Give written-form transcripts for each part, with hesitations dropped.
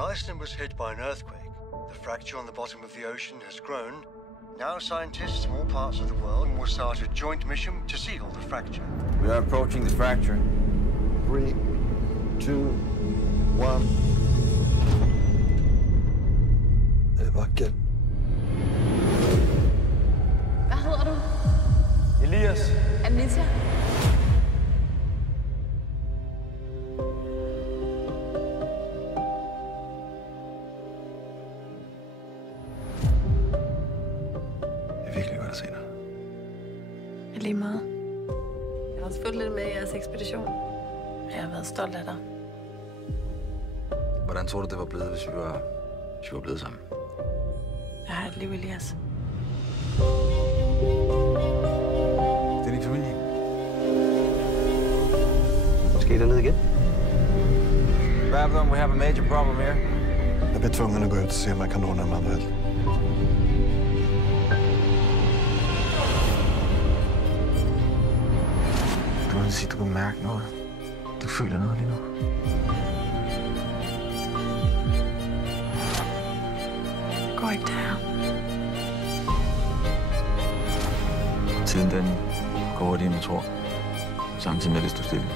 Iceland was hit by an earthquake. The fracture on the bottom of the ocean has grown. Now scientists from all parts of the world will start a joint mission to seal the fracture. We are approaching the fracture. 3, 2, 1. Det er vackert. Hvad hedder du? Elias. Anita. Det er virkelig godt at se dig. Lige meget. Jeg har også fulgt lidt med i jeres ekspedition. Jeg har været stolt af dig. Hvordan tror du, det var blevet, hvis vi var blevet sammen? Jeg har et liv, Elias. Det er din familie. Ska I derned igen? Babylon, we have a major problem here. Jag blir tvungen att gå ut och se om jag kan ordna manuellt. Du må sige, du kan mærke noget. Du føler noget lige nu. Det går ikke der. Tiden den går hurtigt, end man tror. Samtidig med, at det står stille.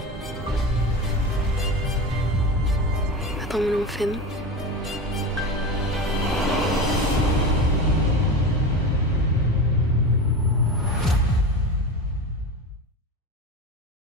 Hvad drømmer du om at finde?